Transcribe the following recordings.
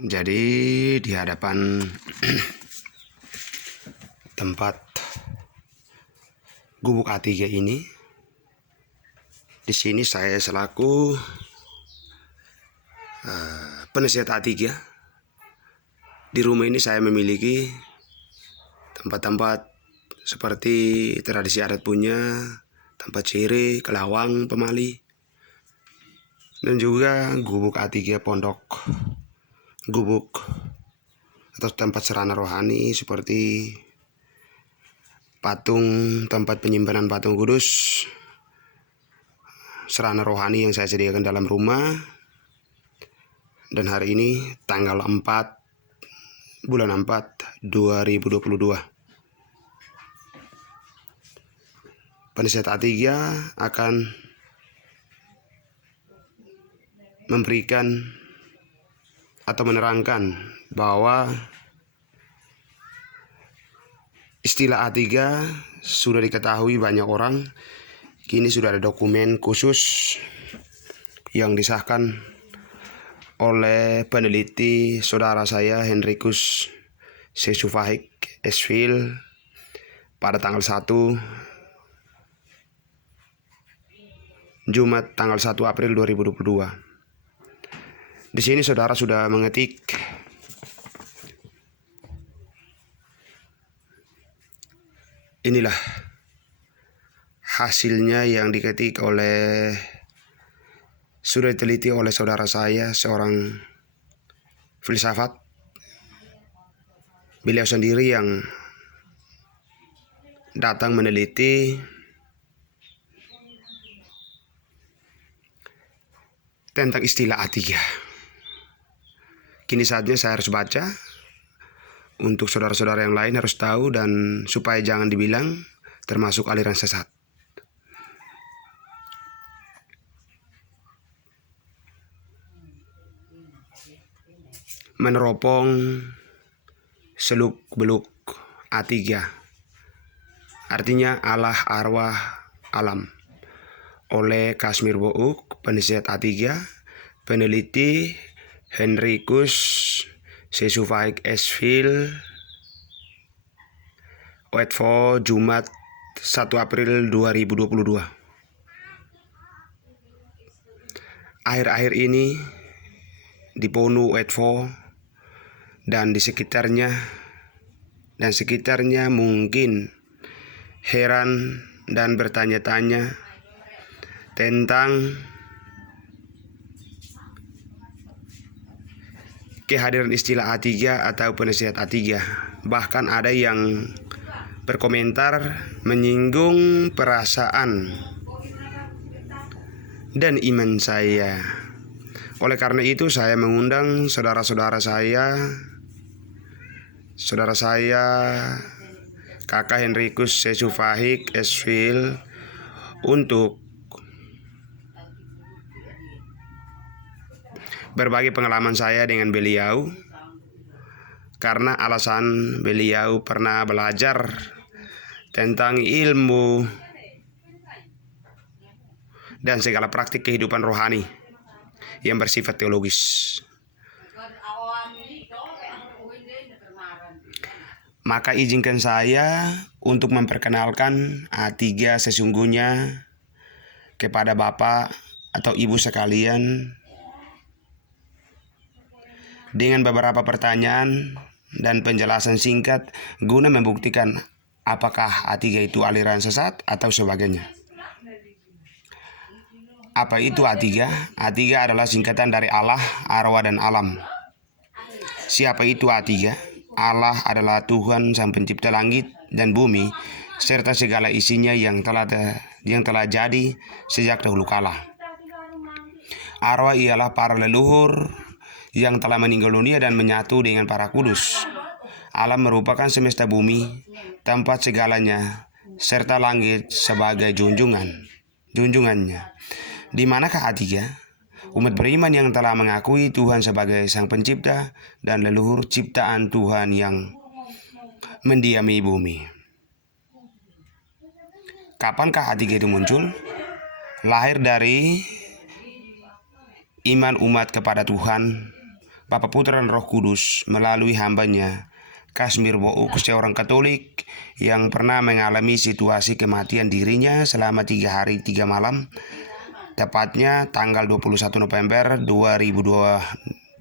Jadi di hadapan tempat gubuk A3 ini, di sini saya selaku penasihat A3. Di rumah ini saya memiliki tempat-tempat seperti tradisi adat punya, tempat ciri, kelawang, pemali, dan juga gubuk A3 pondok, gubuk atau tempat serana rohani seperti patung, tempat penyimpanan patung kudus, serana rohani yang saya sediakan dalam rumah. Dan hari ini tanggal 4 bulan 4 2022, penasihat A3 akan memberikan atau menerangkan bahwa istilah A3 sudah diketahui banyak orang. Kini sudah ada dokumen khusus yang disahkan oleh peneliti saudara saya Henrikus Sesufahik Esfil pada tanggal 1 Jumat tanggal 1 April 2022. Di sini saudara sudah mengetik inilah hasilnya yang diketik oleh, sudah diteliti oleh saudara saya, seorang filsafat. Beliau sendiri yang datang meneliti tentang istilah A3. Kini saatnya saya harus baca untuk saudara-saudara yang lain harus tahu, dan supaya jangan dibilang termasuk aliran sesat. Meneropong seluk-beluk A3, artinya Allah, arwah, alam, oleh Kazimir Bouk, penasihat A3, peneliti Henrikus Sesufahik Esfil, Wetfo, Jumat 1 April 2022. Akhir-akhir ini di Ponu Wetfo dan di sekitarnya mungkin heran dan bertanya-tanya tentang kehadiran istilah A3 atau penasihat A3. Bahkan ada yang berkomentar menyinggung perasaan dan iman saya. Oleh karena itu saya mengundang saudara-saudara saya Kakak Henrikus Sesufahik Esfil untuk berbagi pengalaman saya dengan beliau, karena alasan beliau pernah belajar tentang ilmu dan segala praktik kehidupan rohani yang bersifat teologis. Maka izinkan saya untuk memperkenalkan A3 sesungguhnya kepada Bapak atau Ibu sekalian dengan beberapa pertanyaan dan penjelasan singkat guna membuktikan apakah A3 itu aliran sesat atau sebagainya. Apa itu A3? A3 adalah singkatan dari Allah, arwah, dan alam. Siapa itu A3? Allah adalah Tuhan Sang Pencipta langit dan bumi serta segala isinya yang telah jadi sejak dahulu kala. Arwah ialah para leluhur yang telah meninggal dunia dan menyatu dengan para kudus. Alam merupakan semesta bumi, tempat segalanya, serta langit sebagai junjungannya. Di manakah A3? Umat beriman yang telah mengakui Tuhan sebagai Sang Pencipta dan leluhur ciptaan Tuhan yang mendiami bumi. Kapankah A3 itu muncul? Lahir dari iman umat kepada Tuhan Bapa, Putra, dan Roh Kudus melalui hambanya Kazimir Bouk, seorang Katolik yang pernah mengalami situasi kematian dirinya selama 3 hari 3 malam, tepatnya tanggal 21 November 2002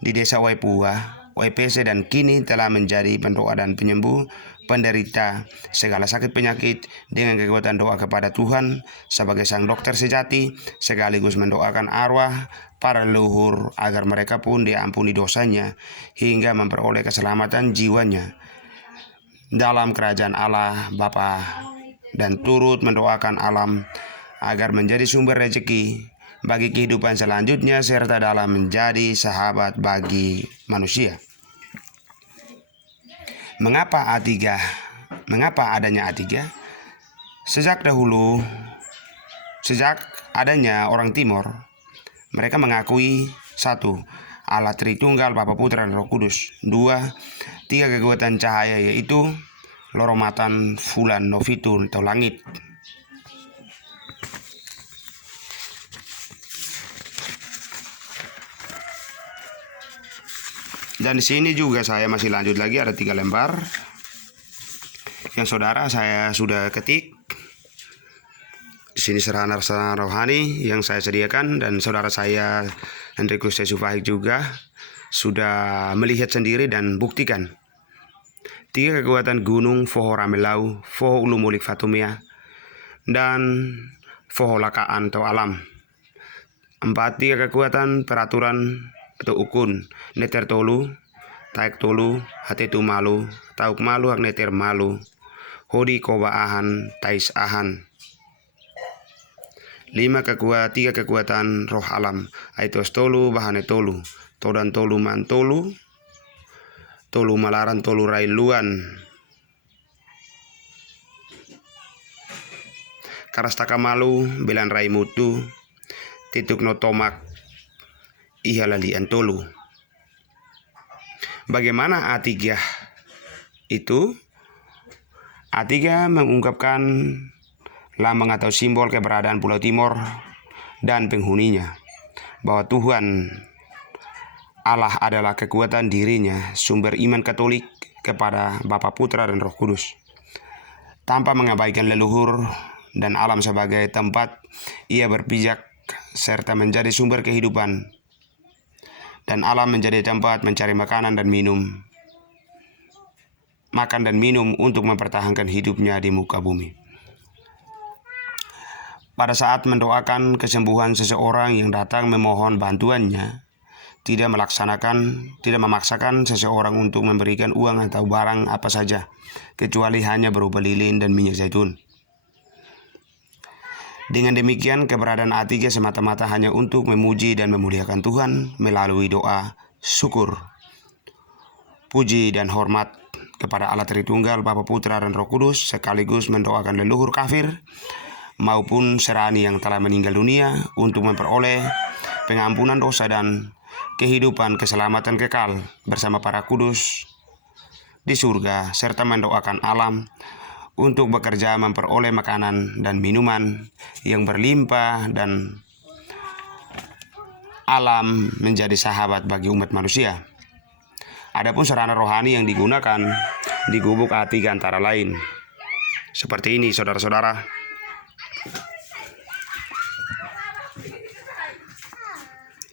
di desa Waipua, WPC, dan kini telah menjadi pendoa dan penyembuh penderita segala sakit penyakit dengan kekuatan doa kepada Tuhan sebagai sang dokter sejati, sekaligus mendoakan arwah para leluhur agar mereka pun diampuni dosanya hingga memperoleh keselamatan jiwanya dalam kerajaan Allah Bapa, dan turut mendoakan alam agar menjadi sumber rezeki bagi kehidupan selanjutnya serta dalam menjadi sahabat bagi manusia. Mengapa adanya A3? Sejak adanya orang Timur, mereka mengakui 1. Allah Tritunggal, Bapa, Putra, dan Roh Kudus. 2. 3 kekuatan cahaya, yaitu loromatan, fulan, novitun, atau langit. Dan di sini juga saya masih lanjut lagi, ada 3 lembar yang saudara saya sudah ketik. Di sini serana-serana rohani yang saya sediakan, dan saudara saya Hendrikus Sesufahik juga sudah melihat sendiri dan buktikan. 3 kekuatan gunung, Foho Ramelau, Foho Ulumulik Fatumia, dan Foho Lakaan atau alam. 4. 3 kekuatan peraturan atau ukun, Neter Tolu, Taek Tolu, Hatetu Malu, Tauk Malu, Hak Neter Malu, Hodi Koba Ahan, Tais Ahan. 3 kekuatan roh alam, Aitos Tolu, Bahane Tolu, Todan Tolu, Man Tolu, Tolu Malaran, Tolu Railuan, Karastaka Malu, Belan Raimutu, Tituk Notomak, Ihalali Antolu. Bagaimana A3 itu? A3 mengungkapkan lambang atau simbol keberadaan Pulau Timor dan penghuninya, bahwa Tuhan Allah adalah kekuatan dirinya, sumber iman Katolik kepada Bapa, Putra, dan Roh Kudus. Tanpa mengabaikan leluhur dan alam sebagai tempat ia berpijak serta menjadi sumber kehidupan, dan alam menjadi tempat mencari makanan dan minum untuk mempertahankan hidupnya di muka bumi. Pada saat mendoakan kesembuhan seseorang yang datang memohon bantuannya, tidak memaksakan seseorang untuk memberikan uang atau barang apa saja, kecuali hanya berupa lilin dan minyak zaitun. Dengan demikian, keberadaan A3 semata-mata hanya untuk memuji dan memuliakan Tuhan melalui doa, syukur, puji, dan hormat kepada Allah Tritunggal, Bapa, Putra, dan Roh Kudus, sekaligus mendoakan leluhur kafir maupun serani yang telah meninggal dunia untuk memperoleh pengampunan dosa dan kehidupan keselamatan kekal bersama para kudus di surga, serta mendoakan alam untuk bekerja memperoleh makanan dan minuman yang berlimpah, dan alam menjadi sahabat bagi umat manusia. Adapun sarana rohani yang digunakan di gubuk A3 antara lain seperti ini, saudara-saudara.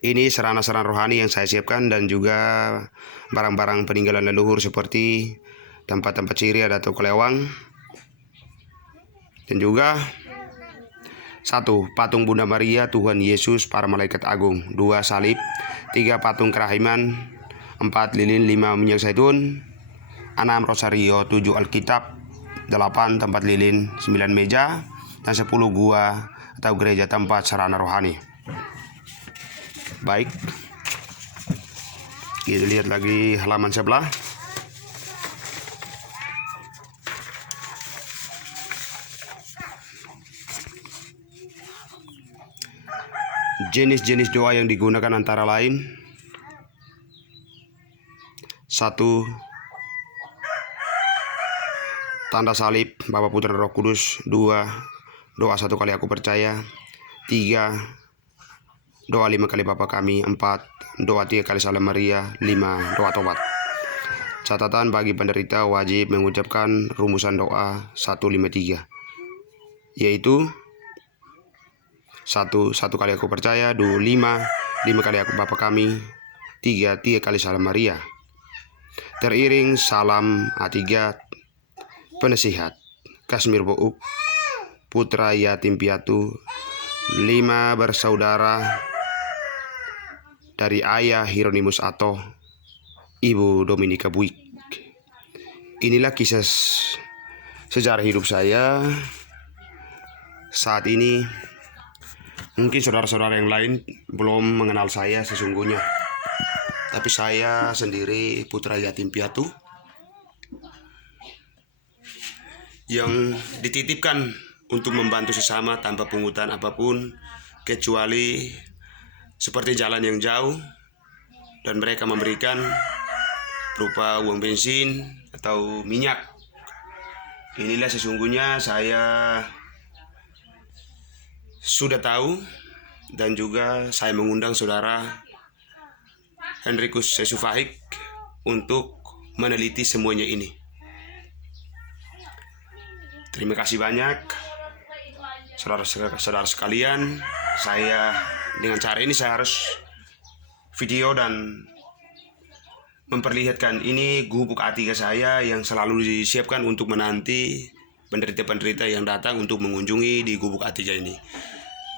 Ini sarana-sarana rohani yang saya siapkan, dan juga barang-barang peninggalan leluhur seperti tempat-tempat ciri atau kelewang, dan juga 1. Patung Bunda Maria, Tuhan Yesus, para malaikat agung. 2. Salib. 3. Patung kerahiman. 4. Lilin. 5. Minyak zaitun. 6. Rosario. 7. Alkitab. 8. Tempat lilin. 9. Meja. Dan 10. Gua atau gereja, tempat sarana rohani. Baik, kita lihat lagi halaman sebelah. Jenis-jenis doa yang digunakan antara lain: 1. Tanda salib Bapa, Putra, Roh Kudus. 2. Doa 1 kali aku percaya. 3. doa 5 kali Bapa Kami, 4, doa 3 kali Salam Maria, 5, doa tobat. Catatan bagi penderita wajib mengucapkan rumusan doa 153, yaitu 1 kali aku percaya, 2, 5 kali aku Bapa Kami, 3 kali Salam Maria. Teriring salam A3 penasihat Kasmir Bouk, putra yatim piatu, 5 bersaudara dari ayah Hieronymus Ato, ibu Dominika Buik. Inilah kisah sejarah hidup saya saat ini. Mungkin saudara-saudara yang lain belum mengenal saya sesungguhnya, tapi saya sendiri putra yatim piatu yang dititipkan untuk membantu sesama tanpa pungutan apapun, kecuali seperti jalan yang jauh, dan mereka memberikan berupa uang bensin atau minyak. Inilah sesungguhnya saya sudah tahu, dan juga saya mengundang saudara Henrikus Sesufahik untuk meneliti semuanya ini. Terima kasih banyak saudara-saudara sekalian. Saya dengan cara ini saya harus video dan memperlihatkan ini gubuk A3 saya yang selalu disiapkan untuk menanti penderita-penderita yang datang untuk mengunjungi di gubuk A3 ini.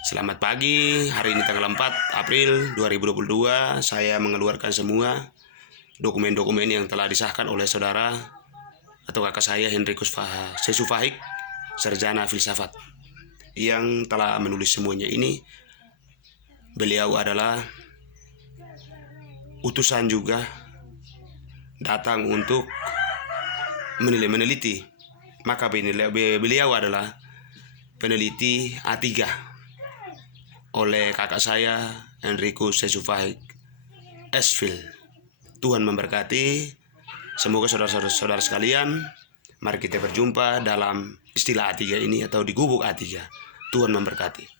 Selamat pagi, hari ini tanggal 4 April 2022. Saya mengeluarkan semua dokumen-dokumen yang telah disahkan oleh saudara atau kakak saya Henrikus Sesufahik, sarjana filsafat, yang telah menulis semuanya ini. Beliau adalah utusan juga, datang untuk meneliti. Maka beliau adalah peneliti A3 oleh kakak saya Henrikus Sesufahik Esfil. Tuhan memberkati. Semoga saudara-saudara sekalian, mari kita berjumpa dalam istilah A3 ini atau di gubuk A3. Tuhan memberkati.